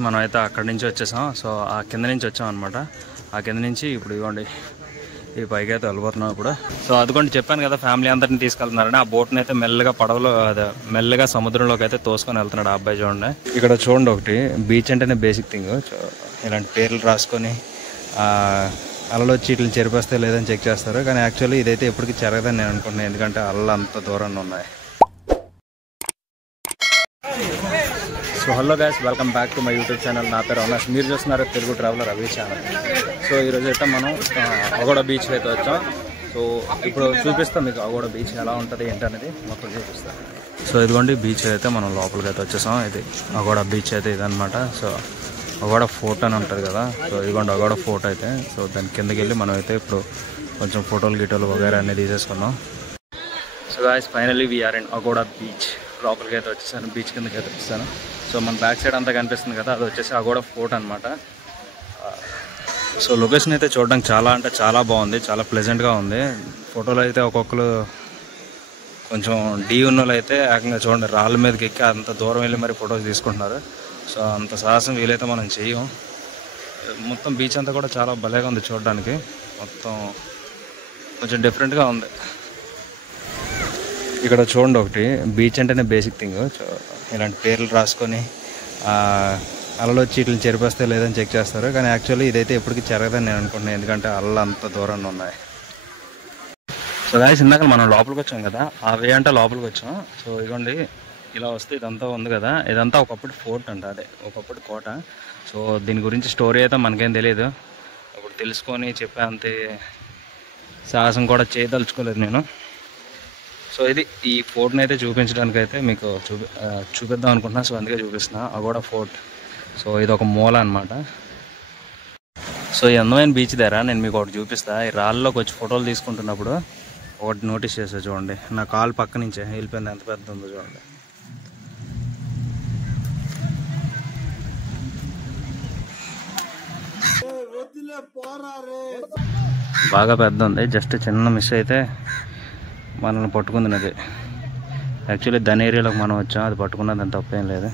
మనం అయితే అక్కడి నుంచి వచ్చేసాం. సో ఆ కింద నుంచి వచ్చాం అనమాట. ఆ కింద నుంచి ఇప్పుడు ఇవ్వండి ఈ పైకి అయితే వెళ్ళిపోతున్నాం ఇప్పుడు. సో అదిగోండి చెప్పాను కదా ఫ్యామిలీ అందరిని తీసుకెళ్తున్నారని. ఆ బోట్ని అయితే మెల్లగా పడవలో అదే మెల్లగా సముద్రంలోకి అయితే తోసుకొని వెళ్తున్నాడు ఆ అబ్బాయి. చూడండి ఇక్కడ చూడండి, ఒకటి బీచ్ అంటేనే బేసిక్ థింగ్. ఇలాంటి పేర్లు రాసుకొని అలలో చీట్లు చెరిపేస్తే లేదని చెక్ చేస్తారు. కానీ యాక్చువల్లీ ఇదైతే ఎప్పటికీ జరగదని నేను అనుకుంటున్నాను, ఎందుకంటే అలలు అంత దూరంలో ఉన్నాయి. So hello guys, welcome back to my YouTube channel. నా పేరు అవినాష్, మీరు చూస్తున్నారు తెలుగు ట్రావెలర్ అవి ఛానల్. సో ఈరోజు అయితే మనం అగోడా బీచ్కి అయితే వచ్చాం. సో ఇప్పుడు చూపిస్తాం మీకు అగోడా బీచ్ ఎలా ఉంటుంది ఏంటనేది మొత్తం చూపిస్తాం. సో ఇదిగోండి బీచ్ అయితే మనం లోపలికి అయితే వచ్చేసాం. ఇది అగోడా బీచ్ అయితే ఇదనమాట. సో అగోడా ఫోర్ట్ అని ఉంటుంది కదా. సో ఇదిగోండి అగోడా ఫోర్ట్ అయితే. సో దాని కిందకి వెళ్ళి మనం అయితే ఇప్పుడు కొంచెం ఫోటోలు గిటోలు వగైరా అన్నీ తీసేసుకున్నాం. So guys finally we're in Agonda beach. లోపలికి అయితే వచ్చేసాను, బీచ్ కిందకి అయితే వచ్చేసాను. సో మన బ్యాక్ సైడ్ అంతా కనిపిస్తుంది కదా, అది వచ్చేసి అగోడా ఫోర్ట్ అనమాట. సో లొకేషన్ అయితే చూడడానికి చాలా అంటే చాలా బాగుంది, చాలా ప్లెజెంట్గా ఉంది. ఫోటోలు అయితే ఒక్కొక్కరు కొంచెం డీ ఉన్నోళ్ళు అయితే ఏకంగా చూడండి రాళ్ళ మీదకి ఎక్కి అంత దూరం వెళ్ళి మరి ఫొటోస్ తీసుకుంటున్నారు. సో అంత సాహసం వీలైతే మనం చెయ్యం. మొత్తం బీచ్ అంతా కూడా చాలా భలేగా ఉంది చూడడానికి, మొత్తం కొంచెం డిఫరెంట్గా ఉంది. ఇక్కడ చూడండి, ఒకటి బీచ్ అంటేనే బేసిక్ థింగ్. ఇలాంటి పేర్లు రాసుకొని అలలో చీట్లు చెరిపేస్తే లేదని చెక్ చేస్తారు. కానీ యాక్చువల్లీ ఇదైతే ఎప్పటికీ జరగదని నేను అనుకుంటున్నాను, ఎందుకంటే అలలు అంత దూరంలో ఉన్నాయి. సో గాయ్స్ ఇందాక మనం లోపలికి వచ్చాం కదా, ఆ వే అంటే లోపలికి వచ్చాం. సో ఇదిగోండి ఇలా వస్తే ఇదంతా ఉంది కదా, ఇదంతా ఒకప్పుడు ఫోర్ట్ అంట, అదే ఒకప్పుడు కోట. సో దీని గురించి స్టోరీ అయితే మనకేం తెలియదు, ఇప్పుడు తెలుసుకొని చెప్పే అంత సాహసం కూడా చేయదలుచుకోలేదు నేను. సో ఇది ఈ ఫోర్ట్ని అయితే చూపించడానికి అయితే మీకు చూపిద్దాం అనుకుంటున్నా. సో అందుకే చూపిస్తున్నా అగోడా ఫోర్ట్. సో ఇది ఒక మూల అనమాట. సో ఈ అందమైన బీచ్ దగ్గర నేను మీకు ఒకటి చూపిస్తా. ఈ రాళ్ళలోకి వచ్చి ఫోటోలు తీసుకుంటున్నప్పుడు ఒకటి నోటీస్ చేసా చూడండి, నా కాలు పక్క నుంచే వెళ్ళిపోయింది, ఎంత పెద్ద ఉందో చూడండి. బాగా పెద్ద ఉంది, జస్ట్ చిన్న మిస్ అయితే మనల్ని పట్టుకుంది నది. యాక్చువల్లీ దాని ఏరియాలోకి మనం వచ్చాం, అది పట్టుకున్నది అంత తప్పేం లేదు.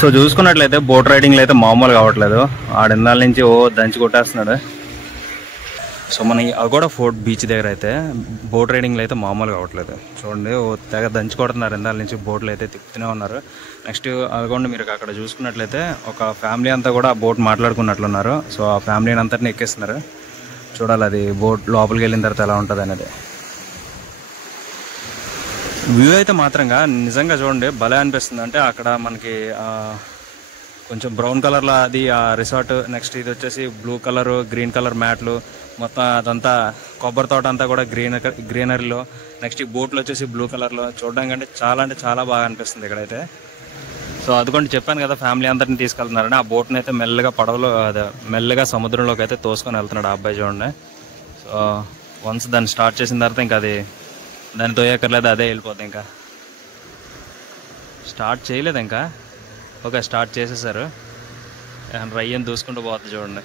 సో చూసుకున్నట్లయితే బోట్ రైడింగ్లో అయితే మామూలు కావట్లేదు, ఆడిందాల నుంచి దంచి కొట్టేస్తున్నాడు. సో మన ఈ అగోడా ఫోర్ట్ బీచ్ దగ్గర అయితే బోట్ రైడింగ్లో అయితే మామూలు కావట్లేదు. చూడండి తెగ దంచి కొడుతున్నారు, ఇందాల నుంచి బోట్లు అయితే తిప్పుతూనే ఉన్నారు. నెక్స్ట్ అదిగోండి మీరు అక్కడ చూసుకున్నట్లయితే ఒక ఫ్యామిలీ అంతా కూడా ఆ బోట్ మాట్లాడుకున్నట్లున్నారు. సో ఆ ఫ్యామిలీని అంతటిని ఎక్కిస్తున్నారు. చూడాలి అది బోట్ లోపలికి వెళ్ళిన తర్వాత ఎలా ఉంటుంది అనేది. వ్యూ అయితే మాత్రంగా నిజంగా చూడండి భలే అనిపిస్తుంది. అంటే అక్కడ మనకి కొంచెం బ్రౌన్ కలర్లో అది ఆ రిసార్ట్, నెక్స్ట్ ఇది వచ్చేసి బ్లూ కలరు గ్రీన్ కలర్ మ్యాట్లు, మొత్తం అదంతా కొబ్బరి తోట అంతా కూడా గ్రీనరీలో, నెక్స్ట్ ఈ బోట్లు వచ్చేసి బ్లూ కలర్లో. చూడడానికి అంటే చాలా బాగా అనిపిస్తుంది ఇక్కడైతే. సో అదిగోండి చెప్పాను కదా ఫ్యామిలీ అందరిని తీసుకెళ్తున్నారని. ఆ బోట్ని అయితే మెల్లగా పడవలో అదే మెల్లగా సముద్రంలోకి అయితే తోసుకొని వెళ్తున్నాడు ఆ అబ్బాయి చూడండి. సో వన్స్ దాన్ని స్టార్ట్ చేసిన తర్వాత ఇంకా అది దాన్ని తోయక్కర్లేదు, అదే వెళ్ళిపోతుంది. ఇంకా స్టార్ట్ చేయలేదు ఇంకా, ఓకే స్టార్ట్ చేసేసారు. రయ్యని దూసుకుంటూ పోతుంది చూడండి.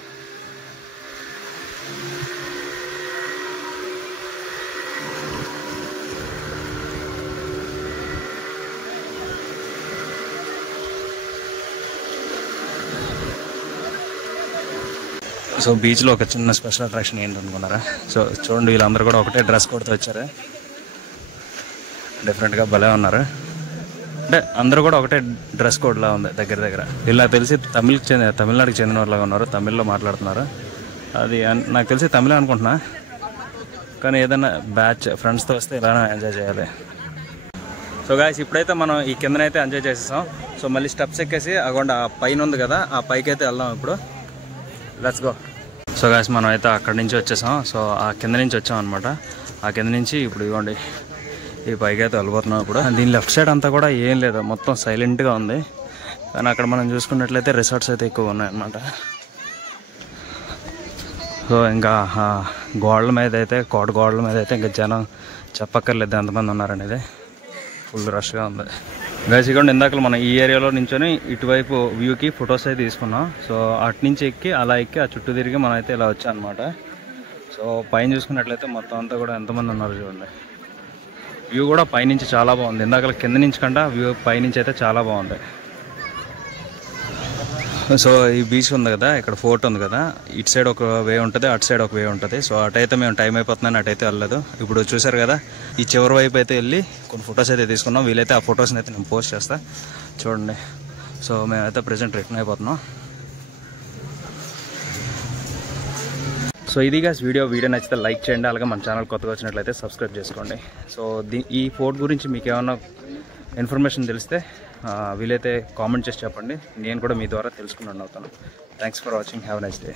సో బీచ్లో ఒక చిన్న స్పెషల్ అట్రాక్షన్ ఏంటనుకున్నారా? సో చూడండి వీళ్ళందరూ కూడా ఒకటే డ్రెస్ కోడ్తో వచ్చారు, డిఫరెంట్గా భలే ఉన్నారు. అంటే అందరూ కూడా ఒకటే డ్రెస్ కోడ్లా ఉంది దగ్గర. వీళ్ళు నాకు తెలిసి తమిళనాడుకి చెందిన వాళ్ళగా ఉన్నారు, తమిళ్లో మాట్లాడుతున్నారు. అది నాకు తెలిసి తమిళ అనుకుంటున్నా, కానీ ఏదైనా బ్యాచ్ ఫ్రెండ్స్తో వస్తే ఇలానే ఎంజాయ్ చేయాలి. సో గాయ్స్ ఇప్పుడైతే మనం ఈ కిందనైతే ఎంజాయ్ చేసేసాం. సో మళ్ళీ స్టెప్స్ ఎక్కేసి అగోండి ఆ పైన ఉంది కదా, ఆ పైకి అయితే వెళ్దాం ఇప్పుడు. Let's go. సో గాయ్స్ మనం అయితే అక్కడి నుంచి వచ్చేసాం. సో ఆ కింద నుంచి వచ్చాం అనమాట. ఆ కింద నుంచి ఇప్పుడు ఇవ్వండి ఈ పైకి అయితే వెళ్ళిపోతున్నాం ఇప్పుడు. దీని లెఫ్ట్ సైడ్ అంతా కూడా ఏం లేదు, మొత్తం సైలెంట్గా ఉంది. కానీ అక్కడ మనం చూసుకున్నట్లయితే రిసార్ట్స్ అయితే ఎక్కువ ఉన్నాయన్నమాట. సో ఇంకా గోడల మీద అయితే గోడల మీద అయితే ఇంకా జనం చెప్పక్కర్లేదు ఎంతమంది ఉన్నారనేది, ఫుల్ రష్గా ఉంది. గైస్ ఇవ్వండి ఇందాక మనం ఈ ఏరియాలో నించొని ఇటువైపు వ్యూకి ఫొటోస్ అయితే తీసుకున్నాం. సో అటు నుంచి ఎక్కి అలా ఎక్కి ఆ చుట్టూ తిరిగి మనం అయితే ఇలా వచ్చాం అనమాట. సో పైన చూసుకున్నట్లయితే మొత్తం అంతా కూడా ఎంతమంది ఉన్నారు చూడండి. వ్యూ కూడా పైనుంచి చాలా బాగుంది, ఇందాక కింద నుంచి కంటే వ్యూ పైనుంచి అయితే చాలా బాగుంది. సో ఈ బీచ్ ఉంది కదా, ఇక్కడ ఫోర్ట్ ఉంది కదా, ఇటు సైడ్ ఒక వే ఉంటుంది, అటు సైడ్ ఒక వే ఉంటుంది. సో అటైతే మేము టైం అయిపోతుందని అటైతే వెళ్ళలేదు. ఇప్పుడు చూసారు కదా, ఈ చివరి వైపు అయితే వెళ్ళి కొన్ని ఫొటోస్ అయితే తీసుకున్నాం. వీలైతే ఆ ఫొటోస్ని అయితే నేను పోస్ట్ చేస్తాను, చూడండి. సో మేమైతే ప్రజెంట్ రిటర్న్ అయిపోతున్నాం. సో ఇది గాస్ వీడియో నచ్చితే లైక్ చేయండి, అలాగే మన ఛానల్ కొత్తగా వచ్చినట్లయితే సబ్స్క్రైబ్ చేసుకోండి. సో ఈ ఫోర్ట్ గురించి మీకు ఏమైనా ఇన్ఫర్మేషన్ తెలిస్తే వీలైతే కామెంట్ చేసి చెప్పండి, నేను కూడా మీ ద్వారా తెలుసుకున్నాను అవుతాను. Thanks for watching, have a nice day.